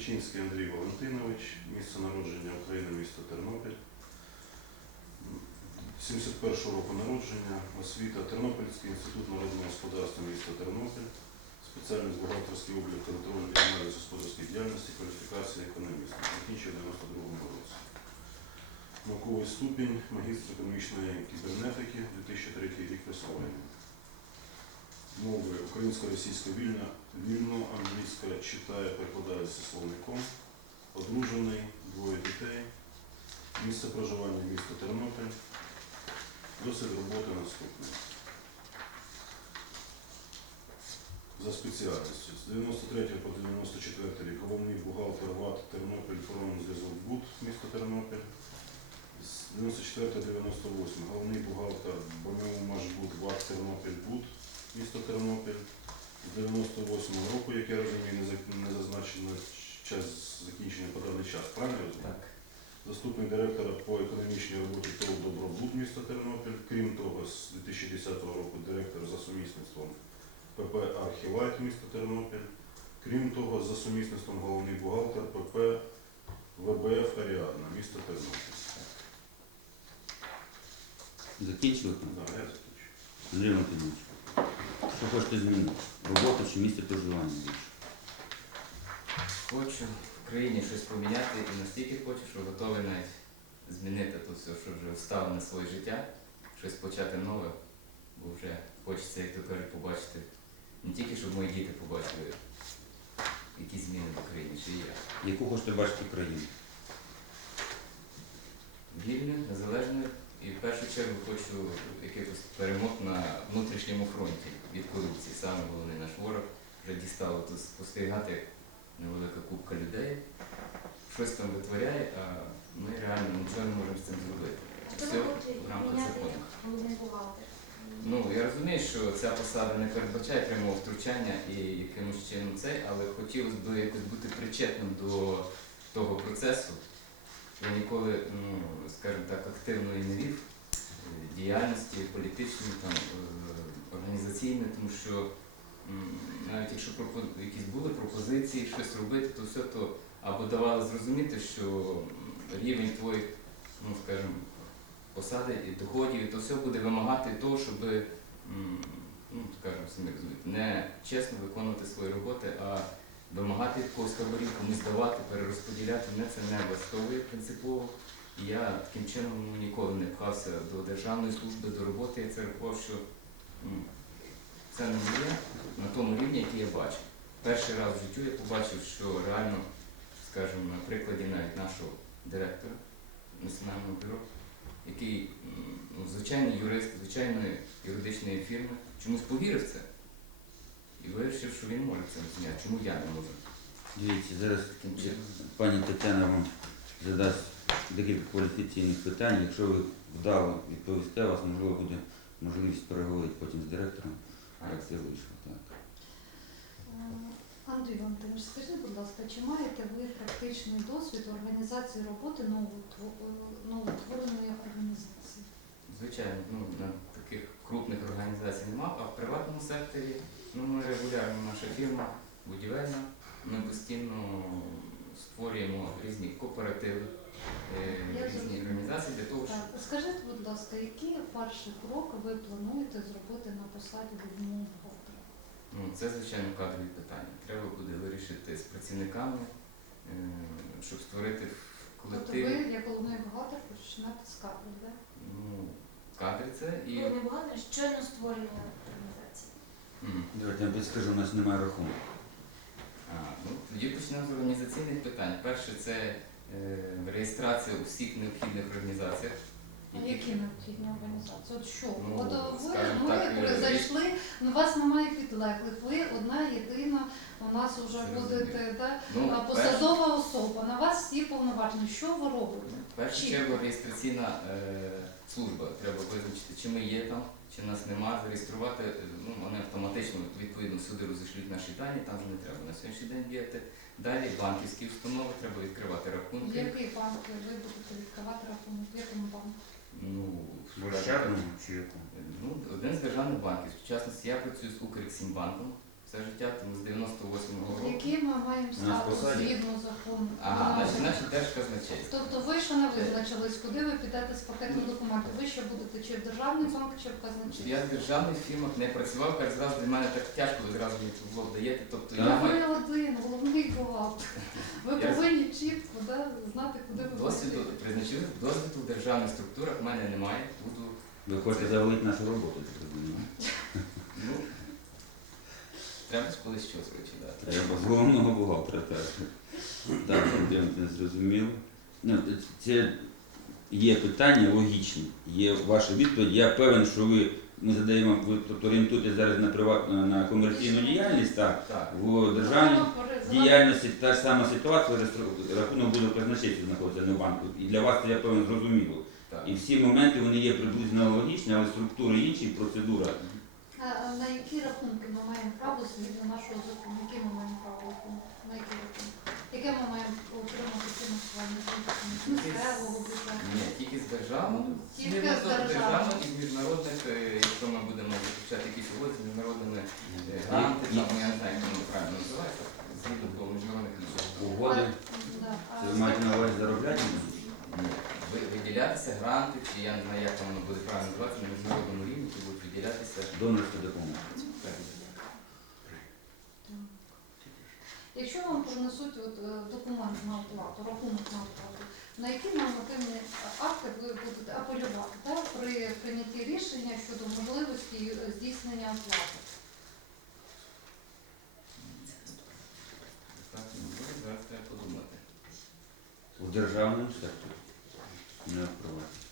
Клічинський Андрій Валентинович, місце народження України, місто Тернопіль. 71 року народження, освіта Тернопільський інститут народного господарства міста Тернопіль, спеціальність бухгалтерський облік, контроль і аналіз господарської діяльності, кваліфікація економіста. Закінчив у 92 році. Науковий ступінь, магістр економічної кібернетики, 2003 рік присвоєння. Мови українська, російська вільна, вільно, англійська читає, перекладає зі словником. Одружений, двоє дітей. Місце проживання місто Тернопіль. Досвід роботи наступний. За спеціальністю з 93 по 94 рік головний бухгалтер ВАТ Тернопіль Зв'язок БУД, місто Тернопіль. З 94-98 головний бухгалтер БМУ Машбуд ВАТ Тернопіль БУД, місто Тернопіль. З 98 року, як я розумію, не зазначено час закінчення поданий час. Правильно розумію? Так. Заступник директора по економічній роботі ТОВ Добробуд міста Тернопіль. Крім того, з 2010 року директор за сумісництвом ПП Архівайт міста Тернопіль. Крім того, за сумісництвом головний бухгалтер ПП ВБФ Аріадна, місто Тернопіль. Закінчили? Да, я закінчу. Андрій Валентинович, що хочете змінити? Робота чи місце проживання більше? Хочу в країні щось поміняти і настільки хочу, що готовий навіть змінити то все, що вже встав на своє життя, щось почати нове, бо вже хочеться, як то кажуть, побачити не тільки, щоб мої діти побачили якісь зміни в Україні, чи є. Яку хочете бачити країну? Вільною, незалежною і в першу чергу хочу якихось перемог на внутрішньому фронті від корупції. Саме головний наш ворог вже дістало тут спостерігати як невелика купка людей, щось там витворяє, а ми реально нічого не можемо з цим зробити. Все в рамках закону. Ну, я розумію, що ця посада не передбачає прямого втручання і якимось чином цей, але хотілося б якось бути причетним до того процесу. Я ніколи, ну, скажімо так, активно і не вів е, діяльності політичної, там, е, організаційної, тому що навіть якщо якісь були пропозиції щось робити, то все то або давали зрозуміти, що рівень твоїх, ну скажімо, посади і доходів, то все буде вимагати того, щоб, ну, скажімо, самі розумієте, не чесно виконувати свої роботи, а вимагати якогось хабарів, комусь давати, перерозподіляти. Мене це не влаштовує принципово. І я таким чином ну, ніколи не пхався до державної служби, до роботи. Я це рахував, що це не моє на тому рівні, який я бачив. Перший раз в життю я побачив, що реально, скажімо, на прикладі навіть нашого директора національного бюро, який ну, звичайний юрист, звичайної юридичної фірми, чомусь повірив це і вирішив, що він може це зміняти. Чому я не можу? Дивіться, зараз пані Тетяна вам задасть декілька кваліфікаційних питань. Якщо ви вдало відповісте, у вас можливо буде можливість переговорити потім з директором, як це вийшло. Так. Андрій Валентинович, скажіть, будь ласка, чи маєте ви практичний досвід організації роботи новотво- новотвореної організації? Звичайно, ну, на таких крупних організацій немає, а в приватному секторі ну, ми регулярно, наша фірма будівельна, ми постійно створюємо різні кооперативи, е, різні організації для того, щоб скажіть, будь ласка, який перший крок ви плануєте зробити на посаді головного бухгалтера? Ну, це, звичайно, кадрові питання. Треба буде вирішити з працівниками, е, щоб створити в Тобто ви, як головний бухгалтер, починаєте з кадрів, так? ну, кадри це і. Головний бухгалтер щойно. Мгм. Давайте я підскажу, у нас немає рахунку. А, ну, тоді почнемо з організаційних питань. Перше це е, реєстрація у всіх необхідних організаціях. А які необхідні організації? От що? Ну, От ви, скажімо ми так, е, зайшли, ну, у вас немає підлеглих, ви одна єдина, у нас вже Зрозуміло. будете да, Ну, а, перш- посадова особа, на вас всі повноважені. Що ви робите? В першу Чітко. чергу реєстраційна е, служба. Треба визначити, чи ми є там, чи нас нема, зареєструвати. Ну, вони автоматично відповідно сюди розійшлють наші дані, там вже не треба на сьогоднішній день діяти. Далі банківські установи, треба відкривати рахунки. Який банк ви будете відкривати рахунок? В якому банку? Ну, В Ощадному чи якому? Ну, один з державних банків. В частності я працюю з Укрексімбанком. Все життя, тому з 98-го року. Які ми маємо статус посаді? згідно закону? Ага, Виконавчого? значить, значить держказначейство. Тобто ви ще не визначились, куди ви підете з пакетом документів? Ви ще будете чи в державний банк, чи в казначейство? Я в державних фірмах не працював, каже, зразу для мене так тяжко, ви зразу мені тут даєте. Тобто я Ви маю один, головний бухгалтер. Ви Я- повинні чітко да, знати, куди ви досвіду, будете. призначив, досвіду в державних структурах в мене немає. Буду, Ви хочете завалити нашу роботу, так розумію? ну, треба колись щось починати. Головного бухгалтера, так. Так, я не зрозумів. Ну, це є питання логічні, є ваша відповідь. Я певен, що ви ми задаємо, ви тобто орієнтуєтесь зараз на приватну на комерційну діяльність, так. Так, В державній діяльності та ж сама ситуація, рахунок буде казначействі знаходиться не в банку. І для вас це я певен зрозуміло. так. І всі моменти вони є приблизно аналогічні, але структура інші, процедура. А, а на які рахунки ми маємо право згідно нашого закону? Які ми маємо право? На які рахунки? Яке ми маємо отримати фінансування з місцевого бюджету? Ні, тільки з державного. Тільки з державного. і з міжнародних, е, якщо ми будемо заключати якісь угоди з міжнародними е, гранти, там, я не знаю, як воно правильно називається, згідно до міжнародних угод. Угоди, ви маєте на увазі заробляти? Виділятися гранти, чи я не знаю, як воно буде правильно називатися, на міжнародному рівні, чи будуть виділятися. Донорська допомога. Якщо вам принесуть от, е, документ на оплату, рахунок на оплату, на які нормативні акти ви будете апелювати да, при прийнятті рішення щодо можливості е, здійснення оплати? Так, ну, зараз треба подумати. У державному секторі. Не в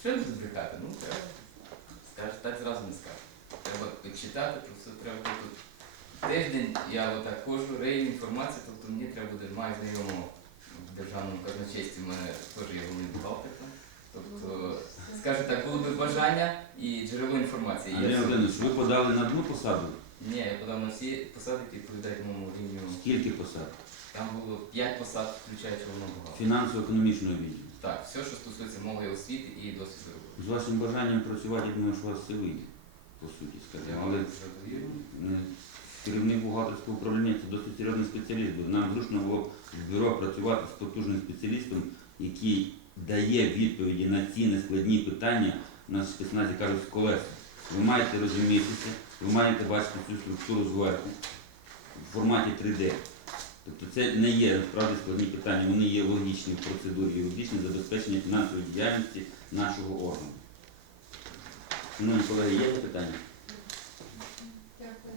Що я буду брехати? Ну, треба. Скажеш, так зразу не скажу. Треба читати, про це треба тут. Тиждень я отак ходжу, рею інформацію, тобто мені треба буде маю знайомого в державному казначействі, в мене теж є головний бухгалтер. там. Тобто, скажу так, було би бажання і джерело інформації. Андрій Є. Володимирович, ви подали на одну посаду? Ні, я подав на всі посади, які відповідають моєму рівню. Скільки посад? Там було 5 посад, включаючи головного бухгалтера. Фінансово-економічного відділу. Так, все, що стосується моєї освіти і досвіду роботи. З вашим бажанням працювати, я думаю, що у вас все вийде, по суті, скажімо. Але керівник бухгалтерського управління це досить серйозний спеціаліст. Бо нам зручно було в бюро працювати з потужним спеціалістом, який дає відповіді на ці нескладні питання, у нас в спецназі кажуть, з колеса. Ви маєте розумітися, ви маєте бачити цю структуру зверху в форматі 3D. Тобто це не є насправді складні питання, вони є логічні в процедурі і логічні забезпечення фінансової діяльності нашого органу. Шановні колеги, є питання? Дякую.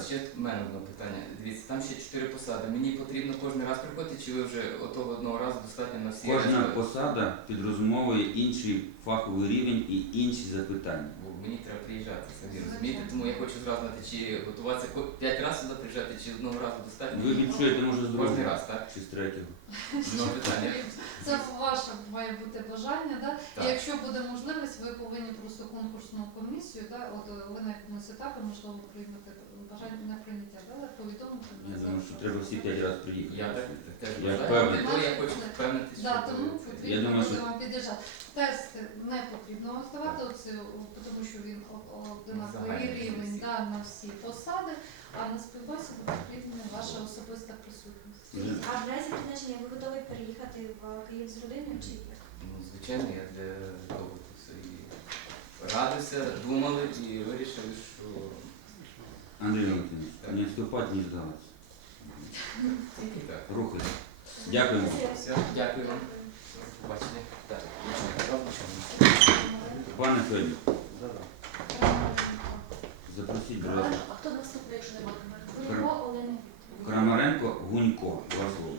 Е, Ще в мене одне питання. Дивіться, там ще чотири посади. Мені потрібно кожен раз приходити, чи ви вже отого одного разу достатньо на всі Кожна посада підрозумовує інший фаховий рівень і інші запитання. Мені треба приїжджати, самі розумієте, тому я хочу зразу знати, чи готуватися ко- п'ять разів сюди приїжджати, чи одного разу достатньо. Ви відчуєте, може, з другого раз, так? чи з третього. Ну, питання. Це ваше має бути бажання, да? Так. І якщо буде можливість, ви повинні просто конкурсну комісію, да? от е, ви на якомусь етапі, можливо, приймете бажання на прийняття, да? повідомити Я думаю, що треба всі п'ять разів приїхати. Я так теж Я впевнений. але то я хочу впевнитися, Да, тому це- Я потрібно думаю, буде що- вам під'їжджати. Тести не потрібно ставати, оце, о, тому що він о- одинаковий Загальний рівень всі. да, на всі посади, а на співбесіду потрібна ваша особиста присутність. Мгм. А в разі призначення ви готові переїхати в Київ з родиною чи як? Ну, звичайно, я для того і радився, думали і вирішили, що Андрій Валентинович, не вступати, не здаватися. Рухайся. Рухайте. Дякуємо. Все, дякую вам. Так, Пане Федір, запросіть, будь ласка. А хто наступний, якщо Гунько Олени. Крамаренко Гунько. Два слова.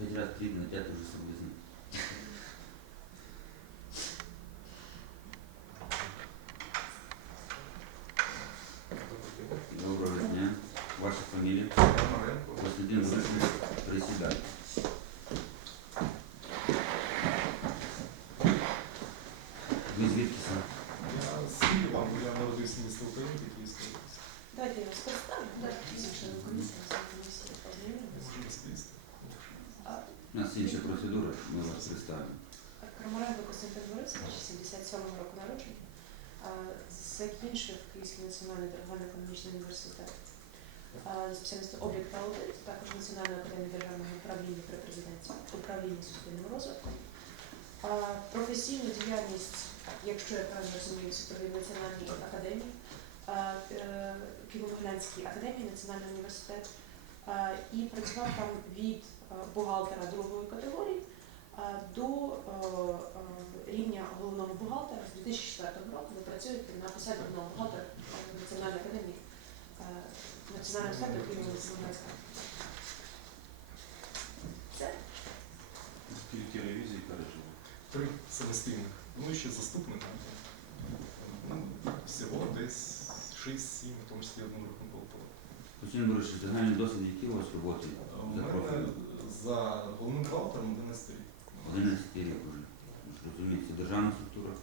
Пять раз видно, на тебя тоже соблазнит. Доброго дня. Ваша фамилия? Константин Борисович, председатель. представимо. Крамаренко Костянтин Борисович, 77 року народження, а, закінчив Київський національний торговельно-економічний університет а, з спеціальністю облік та аудит, також Національну академію державного управління при президенті, управління суспільним розвитком. Професійну діяльність, якщо я правильно розумію, супровід Національній академії, е, Києво-Могилянській академії, Національний університет, і працював там від е, бухгалтера другої категорії до е, рівня головного бухгалтера з 2004 року. Ви працюєте на посаді головного бухгалтера в Національній академії е, Національного університету Києво-Могилянська. Це Скільки ревізій пережили? Три самостійних. Ну і ще заступника. Ну, всього десь 6-7, в тому числі одну рахункову палату. Костянтин Борисович, загальний досвід, які у вас роботи У за мене профілем? за головним бухгалтером 11 рік. 11 рік уже. Розумієте, це державна структура,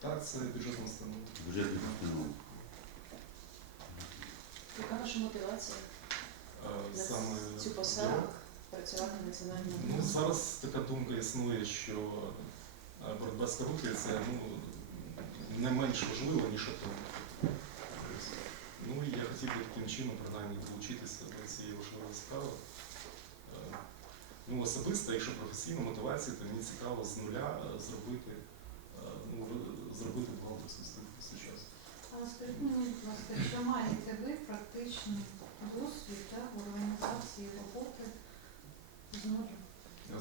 Так, це бюджетна установа. бюджетна установа. Ваша мотивація Е, на Саме цю посаду працювати в національному Ну, зараз така думка існує, що е, боротьба з корупцією це ну, не менш важливо, ніж АТО. Ну і я хотів би таким чином принаймні долучитися до цієї важливої справи. Е, Ну, особисто, якщо професійна мотивація, то мені цікаво з нуля зробити, ну, зробити сучасну. А скажіть мені, будь ласка, чи маєте ви практичний досвід в організації роботи з нуля?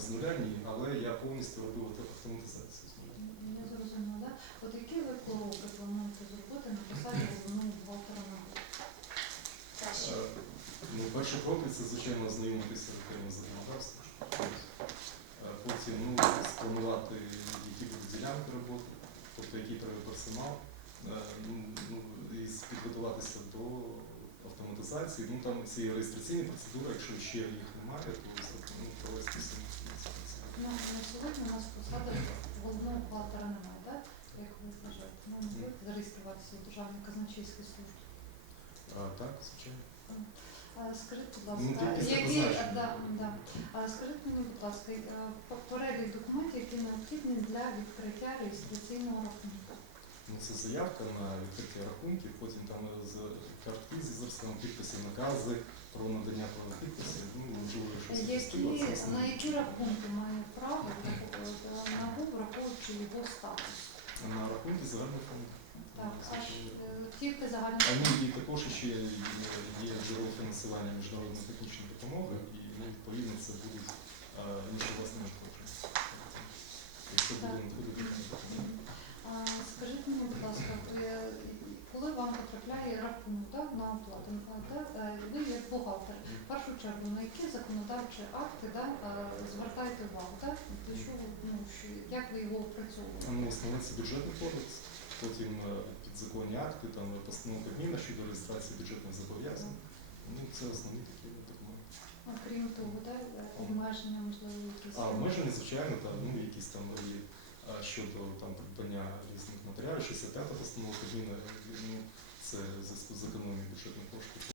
З нуля ні, але я повністю робив автоматизацію. з нуля. Я зрозуміла, да? От які ви кроки плануєте зробити на посаді головного бухгалтера на. Е, Ну, перші кроки це, звичайно, знайомитися з окремим законодавством. Е, Потім ну, спланувати, які будуть ділянки роботи, тобто який треба персонал, ну, ну, і підготуватися до автоматизації. Ну, там ці реєстраційні процедури, якщо ще їх немає, то ну, провести самі. Ну, на сьогодні у нас посада головного бухгалтера немає, так? Як ви вважаєте? Ну, не зареєструватися в Державній казначейській службі. А, так, звичайно. А, Скажіть, будь Ну, ласка, тільки які, да, да. А, скажіть мені, будь ласка, е, перелік документів, які необхідні для відкриття реєстраційного рахунку. Ну, це заявка на відкриття рахунків, потім там з картки з зразком підписів, накази про надання права підписів, ну, можливо, щось Які, на які рахунки має право НАБУ, враховуючи його статус? На рахунки загального фонду. Так, аж е, тільки загальні. А ну і також ще є, джерело фінансування міжнародної технічної допомоги, і ну, відповідно це будуть е, інші власні надходження. Якщо буде надходити Скажіть мені, будь ласка, коли вам потрапляє рахунок так, на оплату, так, е, ви як бухгалтер, в першу чергу, на які законодавчі акти да, е, звертаєте увагу, так? До чого, ну, що, як ви його опрацьовуєте? Ну, основне це бюджетний кодекс, потім е, підзаконні акти, там постанова Кабміна щодо реєстрації бюджетних зобов'язань. Ну, це основні такі документи. Окрім того, да, е, обмеження, можливо, якісь. А обмеження, звичайно, там, ну, якісь там є а, щодо там, придбання різних матеріалів, 65 постанова Кабміна, ну, це в зв'язку з економією бюджетних коштів.